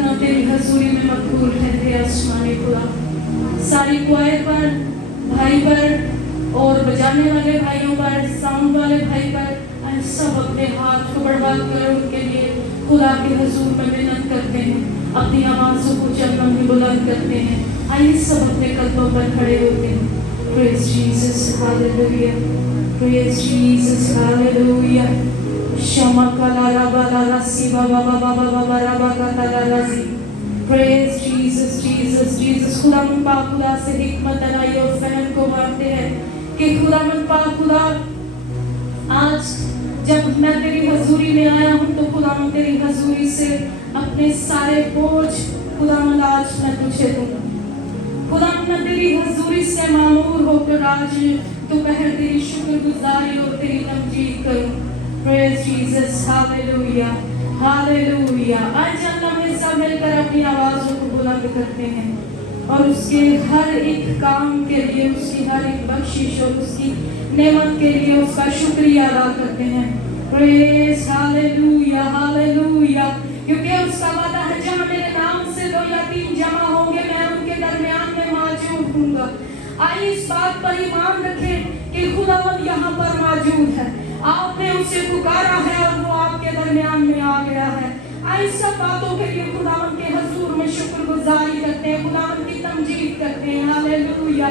करना तेरी हजूरी में मकबूल है तेरे आसमानी खुदा। सारी क्वायर पर, भाई पर और बजाने वाले भाइयों पर, साउंड वाले भाई पर, सब अपने हाथ को बढ़ा कर उनके लिए खुदा के हुजूर में मिन्नत करते हैं, अपनी आवाज़ों को जन्म में बुलंद करते हैं। आइए सब अपने कदमों पर खड़े होते हैं। Praise Jesus, hallelujah. Praise Jesus, hallelujah. Shama kala raba la rasi baba baba baba raba kala rasi. Praise Jesus, Jesus, Jesus. खुदावंद पाक खुदा से हिकमत अलाई और फहम को मांगते हैं कि खुदावंद पाक खुदा आज जब मैं तेरी हजूरी में आया हूँ तो खुदावंद तेरी हजूरी से अपने सारे बोझ खुदावंद आज मैं तुझे दूंगा। खुदावंद मैं तेरी हजूरी से मामूर होकर आज दोपहर तेरी शुक्रगुजारी और तेरी तमजीद करूँ। Praise Jesus, hallelujah, hallelujah. आज हम सब मिलकर अपनी आवाज़ों को बुलंद करते हैं और उसके हर एक काम के लिए, उसकी हर एक बख्शिश और उसकी नेमत के लिए उसका शुक्रिया अदा करते हैं। Praise, hallelujah, hallelujah. क्योंकि उसका वादा है जहाँ मेरे नाम से 2 या 3 जमा होंगे मैं उनके दरमियान में मौजूद हूँगा। आइए इस बात पर ईमान रखें कि खुदावंद यहाँ पर मौजूद है। आपने उसे पुकारा है और वो आपके दरमियान में आ गया है। आइए सब बातों के लिए खुदावंद के हुजूर में शुक्रगुजारी करते हैं, खुदावंद की तमजीद करते हैं। Hallelujah,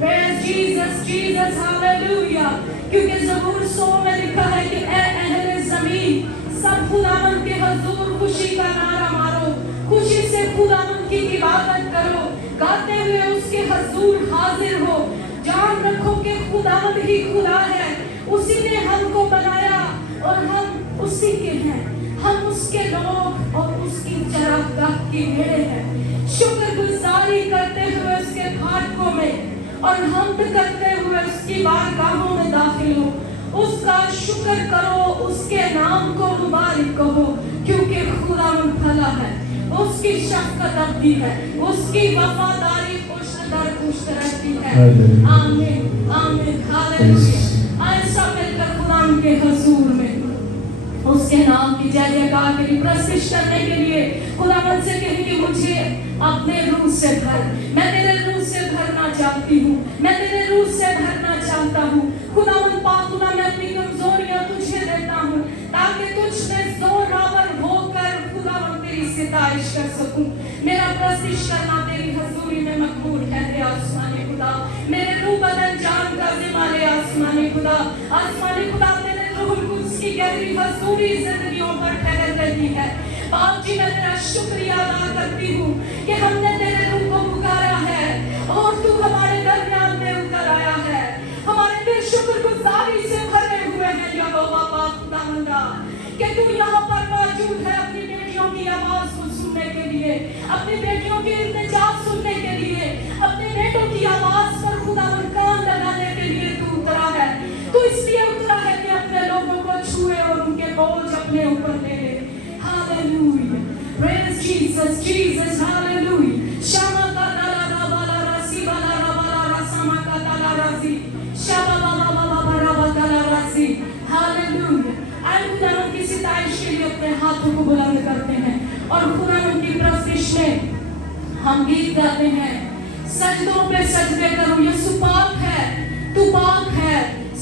praise Jesus, Jesus, hallelujah. क्योंकि ज़बूर 100 में लिखा है कि ए अहले ज़मीन सब खुदावंद के हुजूर खुशी का नारा मारो, खुशी से खुदावंद की इबादत करो, गाते हुए उसके हुजूर हाजिर हो। जान रखो कि खुदावंद ही खुदा है, उसी ने हमको बनाया और हम उसी के हैं, हम उसके लोग और उसकी चरागाह की भेड़ हैं। शुक्रगुजारी करते हुए उसके फाटकों में और हमद करते हुए उसकी बारगाहों में दाखिल हो। उसका शुक्र करो, उसके नाम को मुबारक कहो, क्योंकि खुदावंद भला है, उसकी शफ़क़त अबदी है, उसकी वफादारी पुश्त दर पुश्त रहती है। आमीन, आमीन, हालेलुया। आज सब मिलकर खुदावंद के हुजूर में उसके नाम की जय जयकार के लिए प्रस्तिश करने के लिए खुदावंद से कहें कि मुझे अपने रूह से भर। मैं तेरे रूह से भरना चाहती हूँ, मैं तेरे रूह से भरना चाहता हूँ। खुदावंद पाक खुदा मैं अपनी कमजोरियाँ तुझे देता हूँ ताकि तुझ में जोरावर होकर खुदावंद तेरी सितारिश कर सकूँ। मेरा प्रस्तिश करना तेरी हजूरी में मकबूल है रे आसमानी खुदा। मेरे रूह बदन जान का ज़िम्मा ले आसमानी खुदा। आसमानी खुदा तेरे रूह कुद्स की गहरी हजूरी जिंदगियों पर ठहर रही है। बाप जी मैं तेरा शुक्रिया अदा करती हूँ कि हमने तेरे रूह को पुकारा है और तू हमारे दरमियान में उतर आया है। हमारे दिल शुक्रगुजारी से भरे हुए हैं यहोवा पाक खुदावंदा कि तू यहाँ पर मौजूद है अपनी बेटियों की आवाज को सुनने के लिए, अपनी बेटियों की इल्तिजा सुनने के लिए, अपने बेटों की आवाज पर खुदावंद कान लगाने के लिए तू उतरा है। तू इसलिए उतरा है कि अपने लोगों को छुए और उनके बोझ अपने ऊपर ले ले। Hallelujah, praise Jesus, Jesus, hallelujah. शमा का ताला राबाला रसी बाला राबाला रसमा का ताला रसी शमा बाबा बाबा राबा ताला रसी। हालेलुया। आइए खुदावंद की सितारिश के लिए अपने हाथों को बुलंद करते हैं और खुदावंद की प्रस्तिश में हम गीत गाते हैं। सजदों पे सजदे करूं, यीशु पाक है, तू पाक है,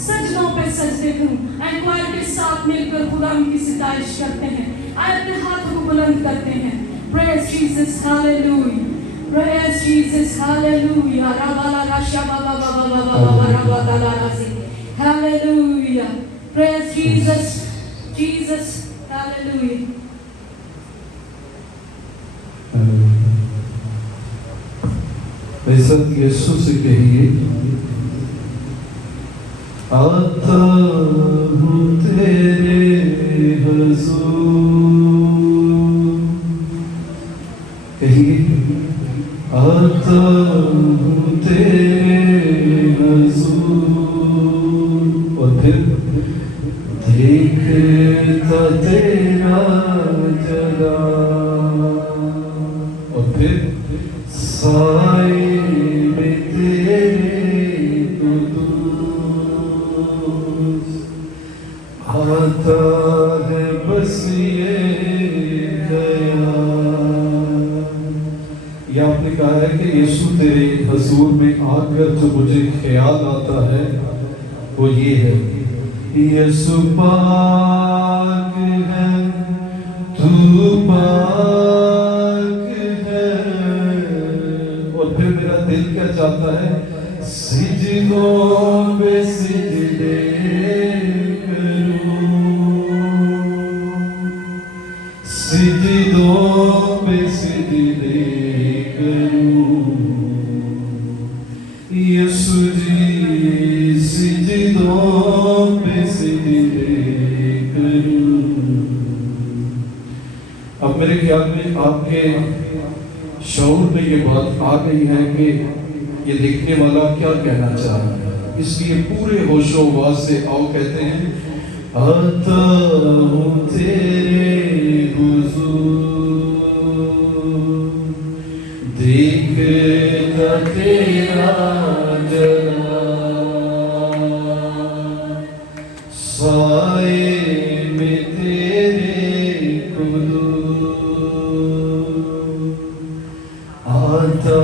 सजदों पे सजदे करूं। एंक्वायर के साथ मिलकर खुदावंद की सितारिश करते हैं। आइए अपने हाथों को बुलंद करते हैं। Praise Jesus, hallelujah, praise Jesus, hallelujah. राबाला राशा बाबा बाबा बाबा बाबा राबा ताला रासी। Hallelujah, praise Jesus, Jesus, hallelujah. बेशक यीशु से कहिए, आता हूँ तेरे हुजूर। कहिए, आता हूँ तेरे हुजूर। और फिर देखता तेरा जलाल, और फिर साए में तेरे कुदूस। आता है बस ये ख्याल, कहते यीशु तेरे हजूर में आकर जो मुझे ख्याल आता है वो ये है, यीशु पाक है, तू पाक है। और फिर मेरा दिल क्या चाहता है, सिजदों पे सिजदे करूं, सिजदों पे सिजदे करूं, यीशु जी सिजदों पे सिजदे करूं। अब मेरे ख्याल में आपके शऊर में ये बात आ गई है कि ये लिखने वाला क्या कहना चाह रहा है, इसलिए पूरे होशो आवाज से आओ कहते हैं, आता हूँ तेरे हुजूर, देखता तेरा जलाल, साए में तेरे कुदूर, आता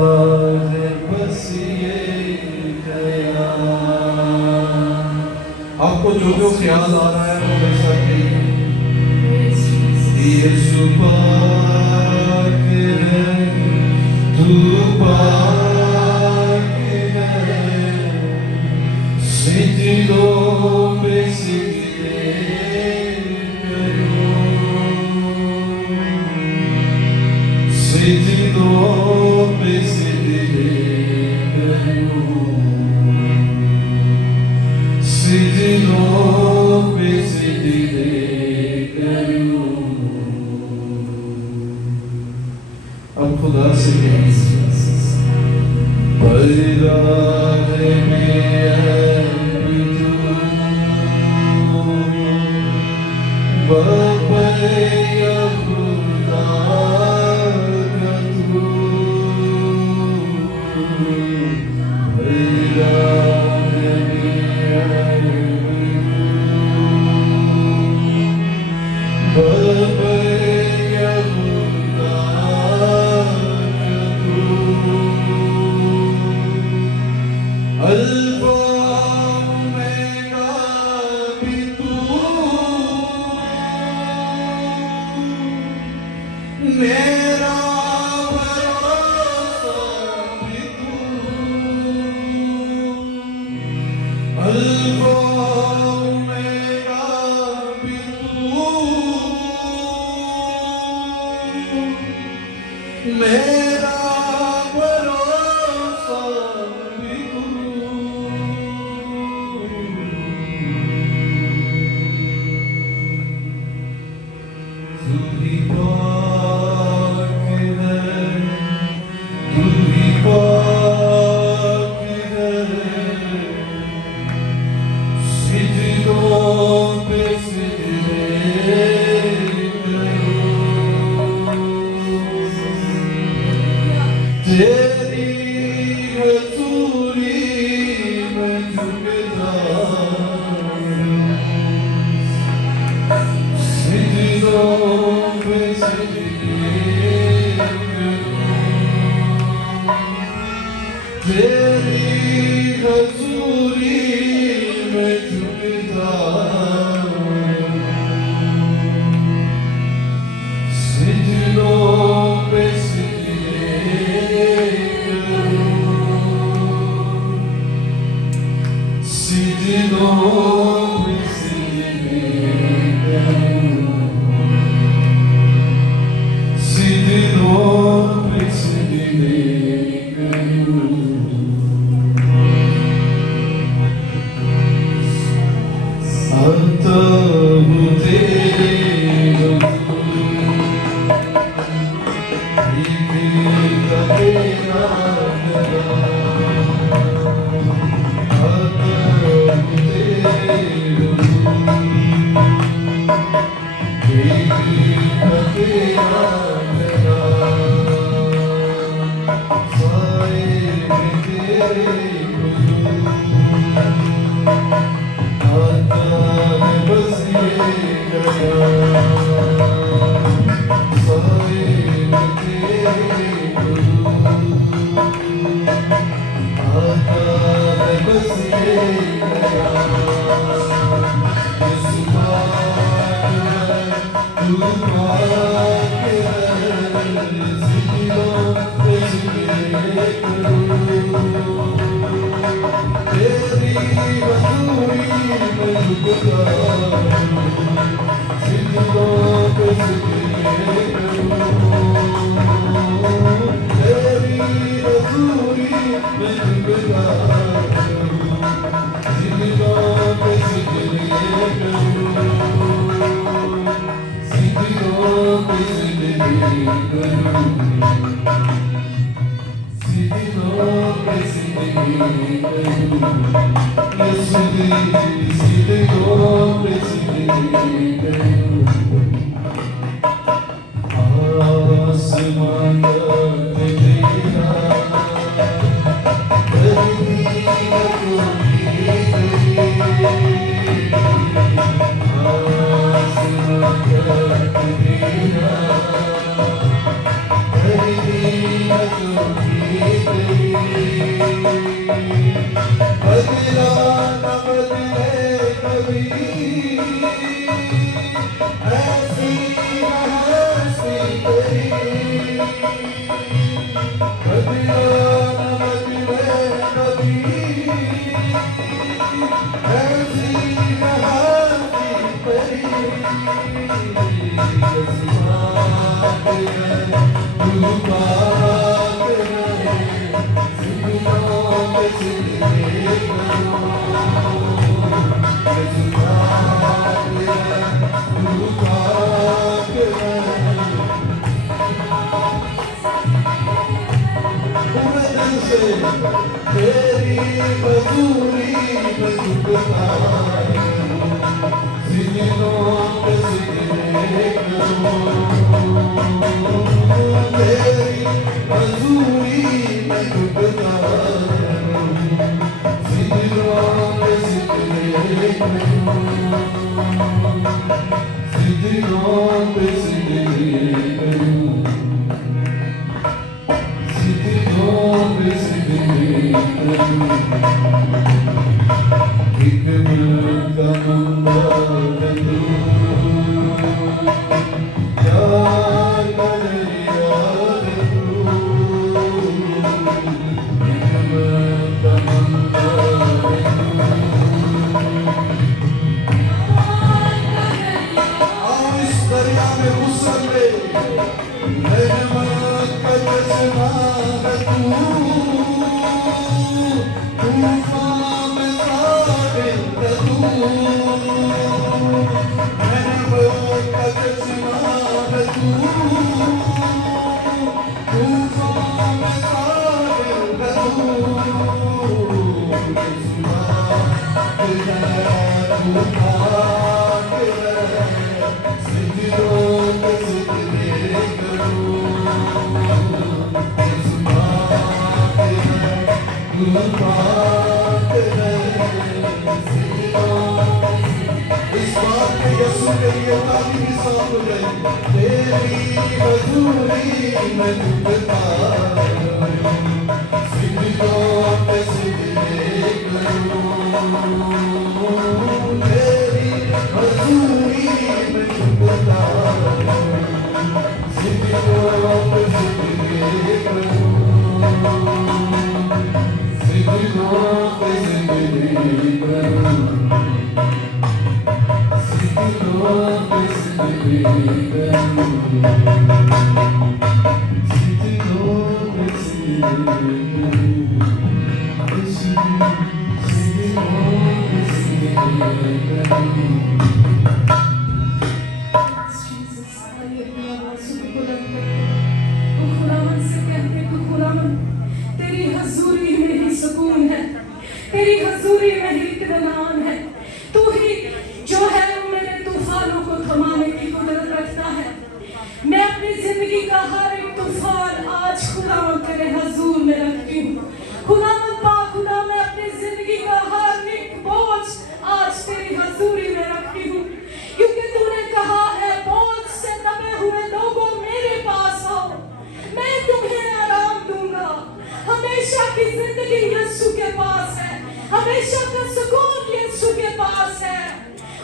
है बस ये ख्याल। आपको जो जो ख्याल आ रहा है वो वैसा कहिए, यीशु पाक है, तू पाक है, सिजदों पे सिजदे करूं, सिजदों पे सिजदे करूं, सिजदों पे सिजदे करूं। अब खुदा से बरदार में है तू, बपया खुदा का तू, बरदार में है तू, बपया खुदा का तू, अल्फा ओमेगा भी तू, मेरा भरोसा भी तू, अल्फा ओमेगा भी तू, मेरा भरोसा भी तू। तू ही पाक है, तू ही पाक है, सिजदों पे सिजदे करूं, तेरी हजूरी में झुकता हूं, सिजदों पे सिजदे करूं, तेरी हजूरी में झुकता हूं, सिजदों पे सिजदे करूं, सिजदों पे सिजदे करूं, सिजदों पे सिजदे करूं।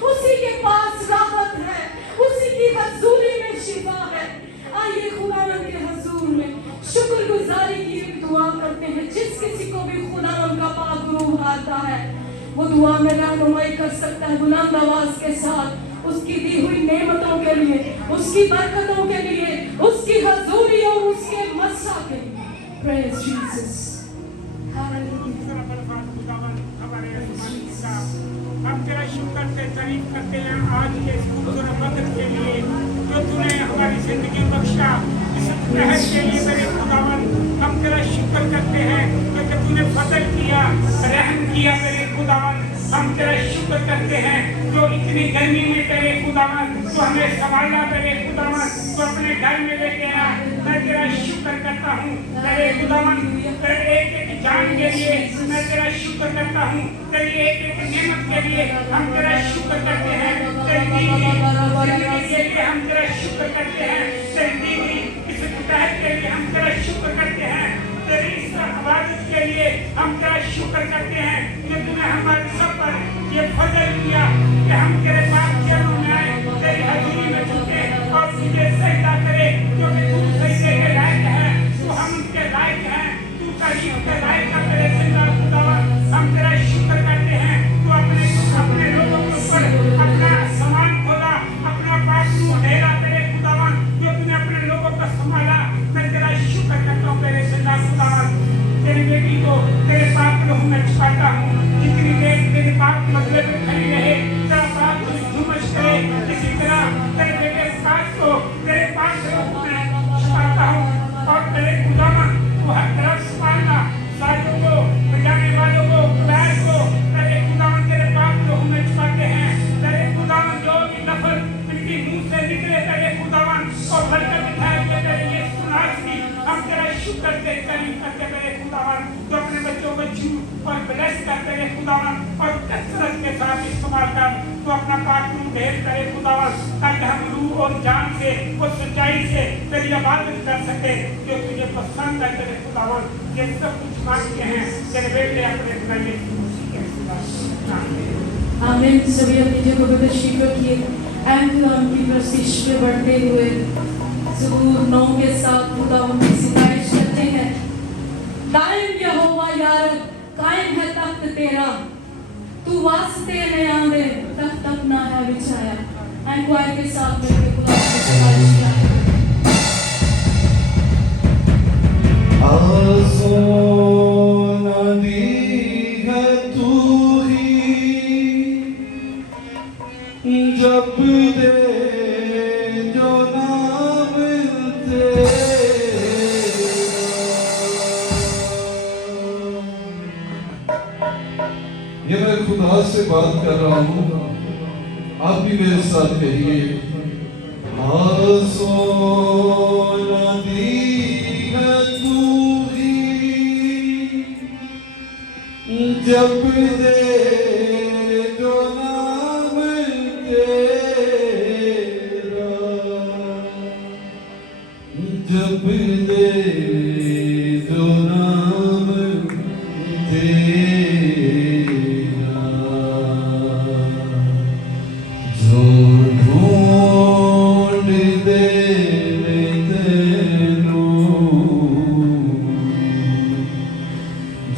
उसी के पास राहत है, उसी की हजूरी में रहा है, वो दुआ में रहनुमाई कर सकता है बुलंद आवाज के साथ, उसकी दी हुई नेमतों के लिए, उसकी बरकतों के लिए, उसकी हजूरी और उसके मसा के लिए। प्रेज जीसस, हम तेरा शुक्र से तारीफ करते हैं आज के खूबसूरत वक्त के लिए जो तूने हमारी जिंदगी बख्शा। इस पहर के लिए मेरे खुदावन हम तेरा शुक्र करते हैं क्योंकि तूने फजल किया, रहम किया मेरे खुदावन। हम तेरा शुक्र करते हैं जो इतनी गर्मी में तेरे खुदावन तो हमें संभाला मेरे खुदावन, तो अपने घर में लेके आया। मैं तेरा शुक्र करता हूँ तेरे खुदावन, तेरे एक एक जान के लिए मैं तेरा शुक्र करता हूँ, तेरी एक एक नेमत के लिए हम तेरा शुक्र करते हैं। तेरी जिंदगी के लिए हम तेरा शुक्र करते हैं, तेरी दीदी इस दोपहर के लिए हम तेरा शुक्र करते हैं, तेरी इस इबादत के लिए हम तेरा शुक्र करते हैं कि तूने हमारे सब पर ये फजल किया कि हम तेरे पास चरणों में आए, तेरी हजूरी में झुके और तुझे सजदा करे क्योंकि तू सजदे के लायक है, तू हम उनके लायक हैं, तू तारीफ के लायक है मेरे जिंदा खुदावन। हम तेरा शुक्र करते हैं तू अपने लोगों के ऊपर अपना सामान खोला, अपना पास ढेरा तेरे खुदावन जो तूने अपने लोगों को संभाला। मैं तेरा शुक्र करता हूँ मेरे जिंदा खुदावन। तेरी बेटी को तेरे पाक लहू में छुपाता हूँ, जितनी देर तेरे पाक मसले में खड़ी रहे तेरा पाक झुमस करे, इसी तरह तेरे बेटे सास को तेरे पाक लहू में छुपाता हूँ। और तेरे खुदावन तू हर तरफ संभालना, साजों को बजाने वालों को पैर को तेरे खुदावन तेरे पाक लहू में छुपाते हैं। तेरे खुदावन जो भी नफर इनकी मुंह से निकले तेरे खुदावन और बरकत दिखाए तेरे ये सुनाज की हम तेरा शुक्र करते मेरे खुदावन। तो अपने बच्चों को छू और ब्लेस कर तेरे खुदावन और कसरत के साथ इस्तेमाल कर, तो अपना पार्टनर भेज तेरे खुदावन ताकि हम रूह और जान से और सच्चाई से तेरी इबादत कर सके जो तुझे पसंद है तेरे खुदावन। ये सब कुछ मांगते हैं तेरे बेटे अपने खुदा यीशु मसीह के खुदा। आमीन। सभी अपनी जगह पर तशरीफ रखिए। एंथम की प्रस्तिश पे बढ़ते हुए ज़बूर 9 के साथ खुदा उनकी सितारिश करते हैं। कायम यहोवा यार, कायम है तख्त तेरा, तू वास्ते ने आंदे तख्त अपना है बिछाया। एंक्वायर के साथ मिलकर खुदा की सितारिश किया। आज़ोना दी है तू ही जब दे जो नाम तेरा। ये मैं खुदा से बात कर रहा हूँ, आप भी मेरे साथ कहिए। आज़ोना दी है तू ही जब दे जो नाम तेरा, जब दे जो नाम तेरा, जो ढूंढ दे तेनू,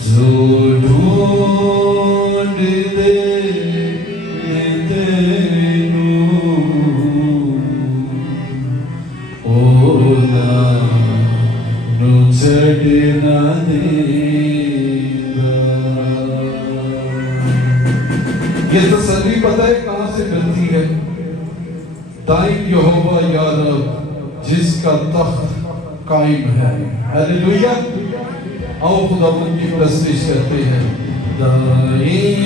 जो ढूंढ दे तेनू, ओला नु छड़ ना देगा। ये तसल्ली पता है कहां से मिलती है? दाइम यहोवा या रब जिसका तख्त कायम है। हालेलुया। आओ खुदा की प्रस्तुति करते हैं। दाइम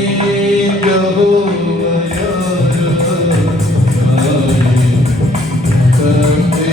यहोवा या रब करते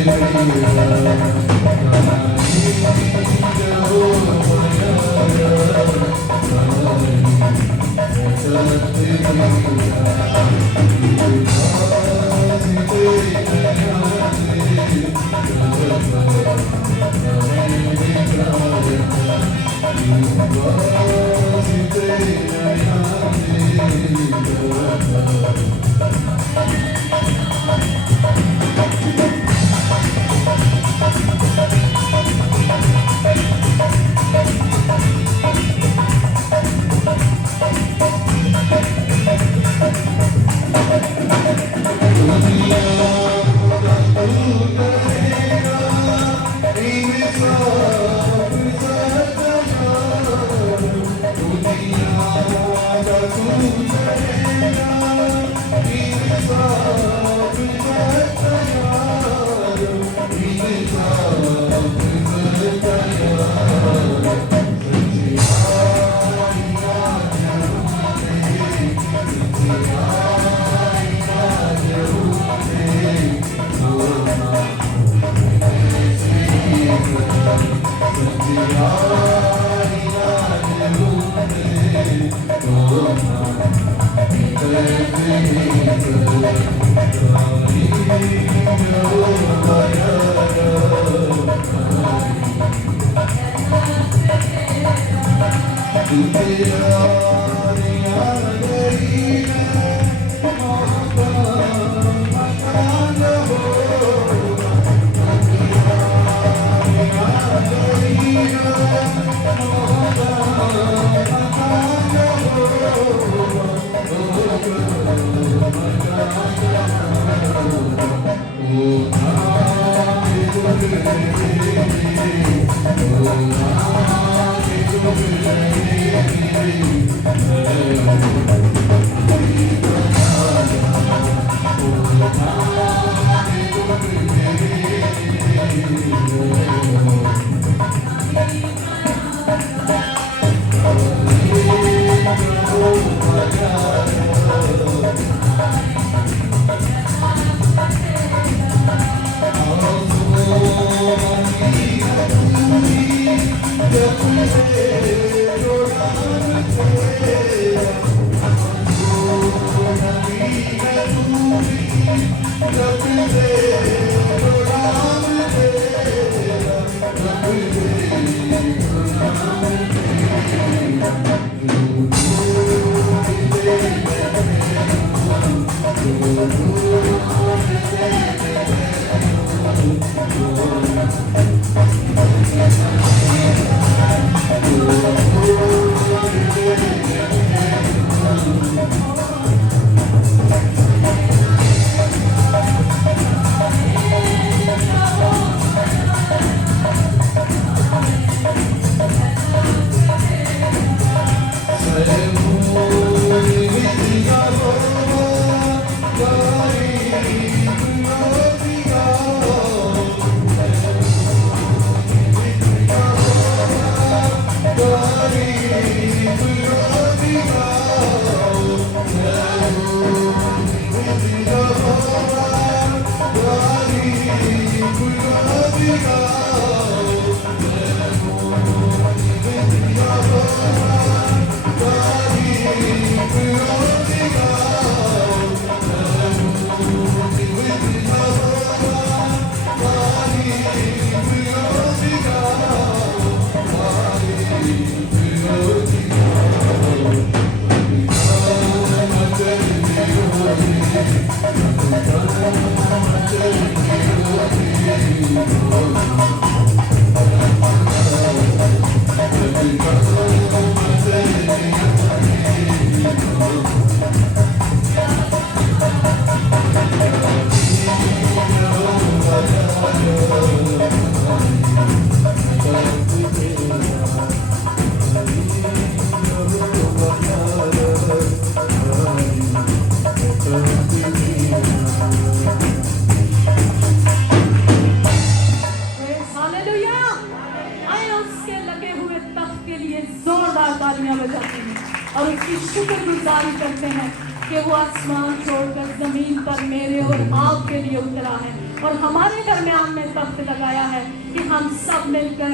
शुक्रगुजारी करते हैं कि वो आसमान छोड़कर जमीन पर मेरे और आपके लिए उतरा है और हमारे दरमियान में तख्त लगाया है कि हम सब मिलकर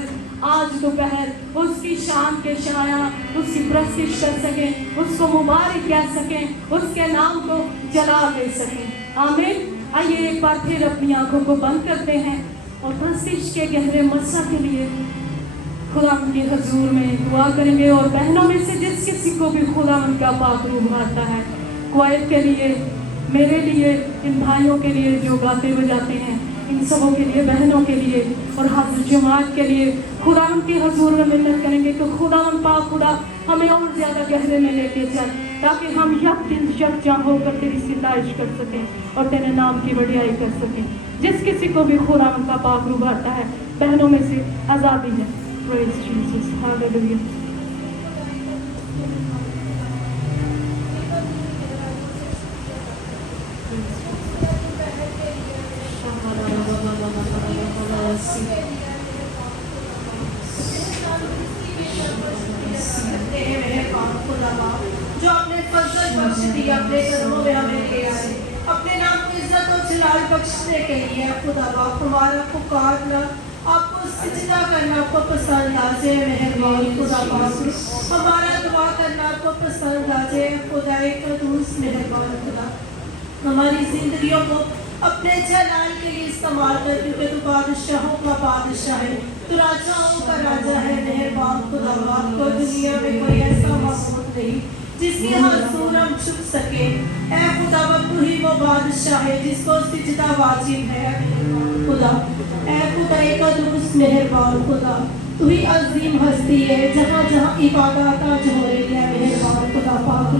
आज दोपहर उसकी शान के शाया उसकी प्रस्तिश कर सकें, उसको मुबारक कह सकें, उसके नाम को जला दे सकें। आमीन। आइए एक बार फिर अपनी आंखों को बंद करते हैं और प्रस्तिश के गहरे मसा के लिए खुदा के हजूर में दुआ करेंगे। और बहनों में से जिस किसी को भी खुदा उनका पाक रूह भाता है, क्वाइट के लिए, मेरे लिए, इन भाइयों के लिए जो गाते बजाते हैं, इन सबों के लिए, बहनों के लिए और हाजिर जमात के लिए खुदा उनके हजूर में मिन्नत करेंगे कि खुदा उन पाक खुदा हमें और ज़्यादा गहरे में लेके चल, ताकि हम यक दिन यकजा होकर तेरी सिताइश कर सकें और तेरे नाम की बढ़ियाई कर सकें। जिस किसी को भी खुदा उनका पाक रूह भाता है, बहनों में से आज़ादी है। Praise Jesus. Hallelujah. लिए अपने कदमों में हमें ले आए, अपने नाम को इज्जत और जलाल बख्शने के लिए खुदा बाप हमारा पुकारना, आपको सिजदा करना आपको पसंद आ जाए मेहरबान खुदा बाप, हमारा दुआ करना आपको पसंद आ जाए खुदा कदूस मेहरबान खुदा, हमारी जिंदगियों को अपने जलाल के लिए इस्तेमाल कर, क्योंकि तू बादशाहों का बादशाह है, तू राजाओं का राजा है मेहरबान खुदा बाप। को दुनिया में कोई ऐसा मामूद नहीं जिसकी हजूर हम छुप सके, ऐ खुदा बाप तू ही वो बादशाह है जिसको सिजदा वाजिब है खुदा, ऐ खुदा कदूस मेहरबान खुदा, तू ही अजीम हस्ती है, जहाँ जहाँ इबादत आज हो रही है मेहरबान खुदा पाक,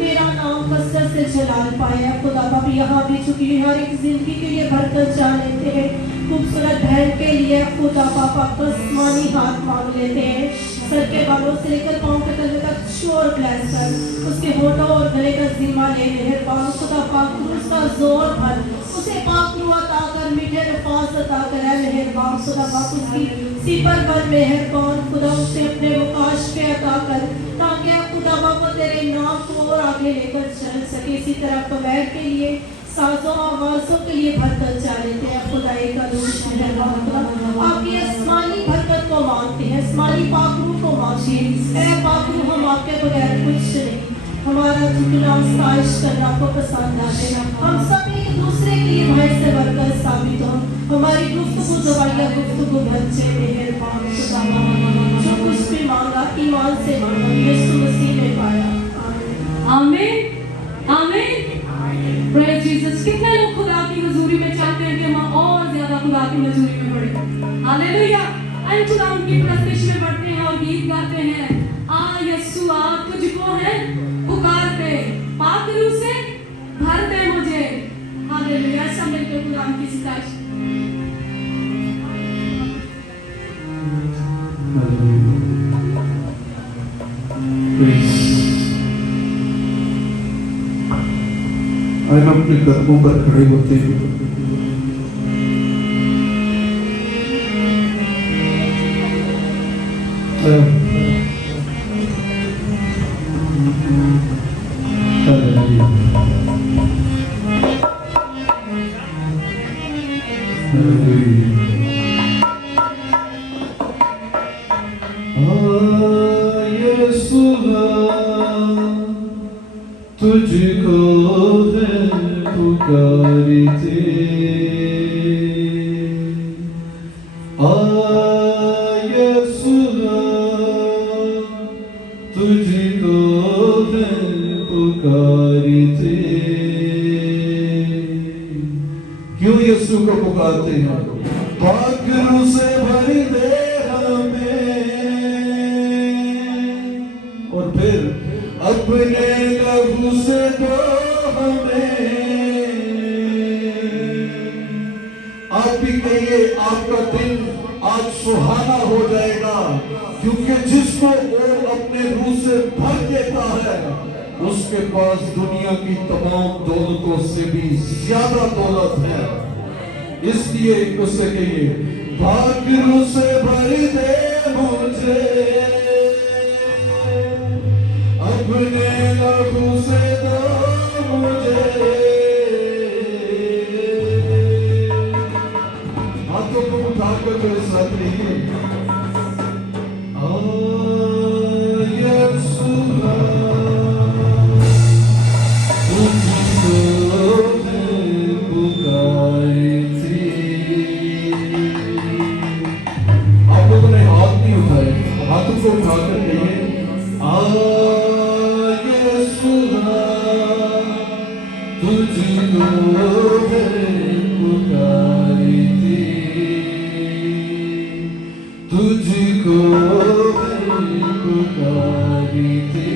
तेरा नाम कसरत से जलाल पाया खुदा बाप। यहाँ भी चुकी हर एक जिंदगी के लिए बरकत चाह लेते हैं, खूबसूरत बहन के लिए खुदा बाप आपका आसमानी हाथ मांग लेते हैं, सर के बालों से लेकर पाँव के तले तक शोर ब्लेस कर, उसके होठों और गले का जिम्मा ले मेहरबान खुदा पाक, उसका जोर भर, उसे पाक रूह अता कर, मीठे अल्फाज अता कर मेहरबान खुदा पाक, उसकी सिपर पर मेहरबान खुदा उसे अपने वकाश पे अता कर, ताकि खुदा बाप तेरे नाम को और आगे लेकर चल सके। इसी तरह कवैर के लिए साजों आवाज़ों के लिए बरकत चाह लेते हैं खुदा कदूस मेहरबान खुदा, आपकी आसमानी बरकत को मांगते हैं, आसमानी पाकरू को मांगते हैं, पाकरू हम आपके बगैर कुछ नहीं, हमारा झुकना साइश करना आपको पसंद आते हैं, हम सब एक दूसरे के लिए भाई से बरकत साबित हो, हमारी गुफ्तगू दवाइयाँ गुफ्तगू बच्चे मेहरबान खुदा, जो कुछ भी मांगा ईमान से मांगा, यीशु मसीह में पाया, आमीन आमीन प्रेज जीसस। कितने लोग खुदा की हजूरी में चाहते हैं कि हम और ज्यादा खुदा की हजूरी में बढ़े, हालेलुया। हम खुदा उनकी प्रस्तिश में बढ़ते हैं और गीत गाते हैं, आ यीशु आ तुझको है पुकारते, पाक रूह से भर दे मुझे, हालेलुया। सब मिलकर खुदा की सितारिश आइए हम अपने कदमों पर खड़े होते हैं। तुझको है पुकारते, यीशुआ तुझको है पुकारते। क्यों यीशु को पुकारते हैं? पाक रूह से भर दे हमें, और फिर अपने लहू से दो हमें। आप भी कहिए, आपका दिन आज सुहाना हो जाएगा, क्योंकि जिसको वो अपने रूह से भर देता है उसके पास दुनिया की तमाम दौलतों से भी ज्यादा दौलत है। इसलिए उससे कहिए, पाक रूह से भर दे मुझे, अपने लहू से दो मुझे। हाथों को उठाकर मेरे साथ रहिए, यीशुआ तुझको है पुकारते। आप लोगों ने हाथ नहीं उठाए, हाथों को उठाकर कहिए, तुझको है पुकारते, तुझको है पुकारते। यीशुआ तुझको है पुकारते।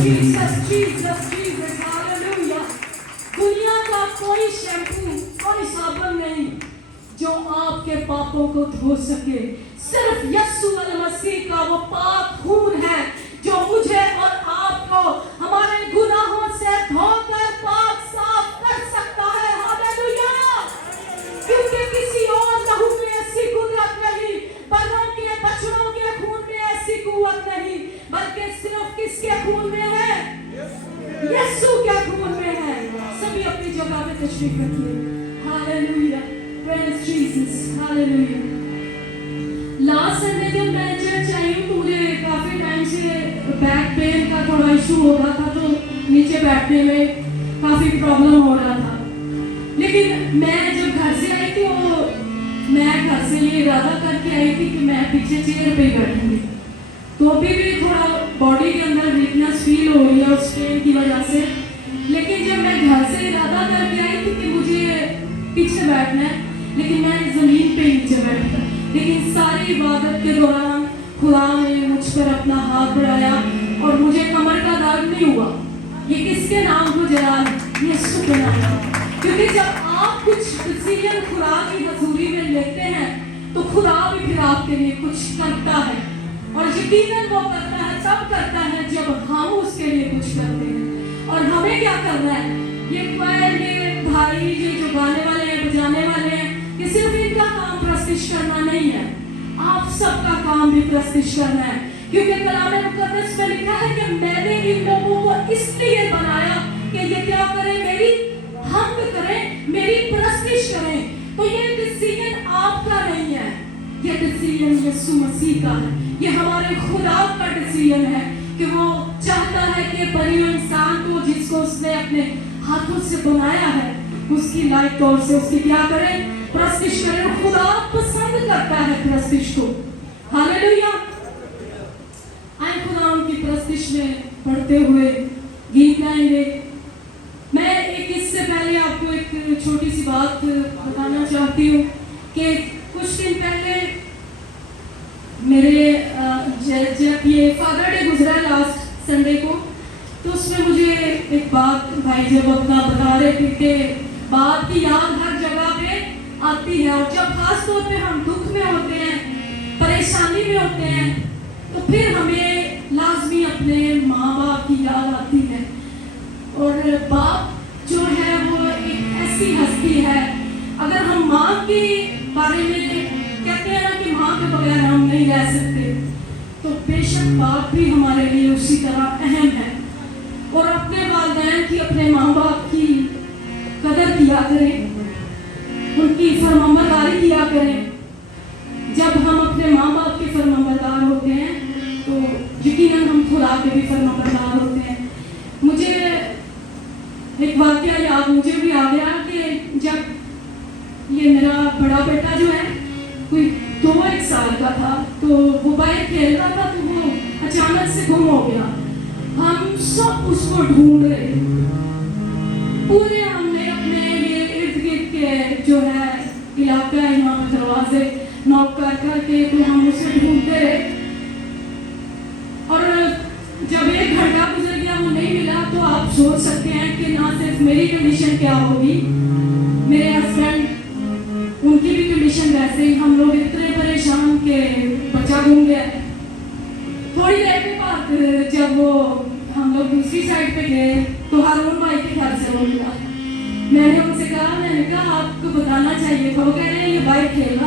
Jesus, Jesus, Jesus, hallelujah. दुनिया का कोई शैम्पू, कोई साबुन नहीं जो आपके पापों को धो सके। सिर्फ यीशु मसीह का वो पाक खून है जो मुझे और आपको हमारे गुनाहों से धोकर पाक साफ कर सकता है। हालेलुया। क्योंकि किसी और लहू में ऐसी कुदरत नहीं, बर्रों के बछड़ों के खून में ऐसी कुव्वत नहीं, बल्कि सिर्फ किसके खून में है? यीशु के खून में है। सभी अपनी जगह पे तशरीफ रखिए। Hallelujah. Jesus. Hallelujah. Last Sunday जब मैं चर्च आई हूँ तो मुझे काफी टाइम से बैक पेन का थोड़ा इशू हो रहा था, तो नीचे बैठने में काफी प्रॉब्लम हो रहा था। लेकिन मैं जब घर से आई थी मैं घर से ये इरादा करके आई थी कि मैं पीछे चेयर पे ही बैठूंगी। तो अभी भी थोड़ा बॉडी के अंदर वीकनेस फील हो रही है उस पेन की वजह से। लेकिन जब मैं घर से इरादा करके आई थी कि मुझे पीछे बैठना है, लेकिन मैं जमीन पे नीचे बैठा। लेकिन सारी इबादत के दौरान खुदा ने मुझ पर अपना हाथ बढ़ाया और मुझे कमर का दर्द नहीं हुआ। ये किसके नाम को जलाल? यीशु के नाम। क्योंकि जब आप कुछ डिसीजन खुदा की हजूरी में लेते हैं तो खुदा भी फिर आपके लिए कुछ करता है, और यकीनन वो करता है, तब करता है जब हम उसके लिए कुछ करते हैं। और हमें क्या करना है? ये क्वायर ये भाई ये जो गाने वाले हैं, बजाने वाले हैं, ये सिर्फ इनका काम प्रस्तिश करना नहीं है, आप सबका काम भी प्रस्तिश करना है। क्योंकि कलाम मुकद्दस में लिखा है कि मैंने इन लोगों को इसलिए बनाया कि ये क्या करें? मेरी हमद करें, मेरी प्रस्तिश करें। तो ये डिसीजन आपका नहीं है, ये डिसीजन यीशु मसीह का है। ये हमारे खुदा का डिसीजन है कि वो चाहता है कि बनी हुई इंसान को जिसको उसने अपने हाथों से बनाया है उसकी लाइफ तौर से उसकी क्या करें? प्रस्तिश करें। खुदा पसंद करता है प्रस्तिश को। हालेलुया। आए खुदा उनकी प्रस्तिश में पढ़ते हुए गीत गाएंगे। मैं एक इससे पहले आपको एक छोटी सी बात बताना चाहती हूँ कि कुछ दिन पहले मेरे जब ये फादर डे गुजरा लास्ट संडे को, तो उसमें मुझे एक बात भाई जब अपना बता रहे थे कि बात की याद हर जगह पे आती है, और जब खास तौर पे हम दुख में होते हैं, परेशानी में होते हैं, तो फिर हमें लाजमी अपने माँ बाप की याद आती है। और बाप जो है वो एक ऐसी हस्ती है, अगर हम माँ के बारे में कहते हैं ना कि माँ के बगैर हम नहीं रह सकते, तो बेशक बाप भी हमारे लिए उसी तरह अहम है। और अपने वालिदैन की, अपने माँ बाप की कदर किया करें, उनकी फरमाबरदारी किया करें। जब हम अपने माँ बाप के फरमाबरदार होते हैं तो यकीनन हम खुदा के भी फरमाबरदार होते हैं। मुझे एक वाकया याद मुझे भी आ गया कि जब ये मेरा बड़ा बेटा जो है कोई 2-1 साल का था, तो वो बाहर खेल रहा था, तो वो अचानक से गुम हो गया। हम सब उसको ढूंढ रहे, पूरे हमने अपने ये इर्द गिर्द के जो है इलाका है वहाँ पे दरवाजे नॉक कर करके तो हम उसे ढूंढते रहे। और जब 1 घंटा गुजर गया वो नहीं मिला, तो आप सोच सकते हैं कि ना सिर्फ मेरी कंडीशन क्या होगी, मेरे हस्बैंड उनकी भी कंडीशन वैसे ही। हम लोग इतने परेशान के बच्चा घूम गया। थोड़ी देर के बाद जब वो हम लोग दूसरी साइड पे गए तो हारून भाई के घर से वो मिला। मैंने उनसे कहा, मैंने कहा आपको बताना चाहिए था। वो कह रहे हैं ये भाई खेल रहा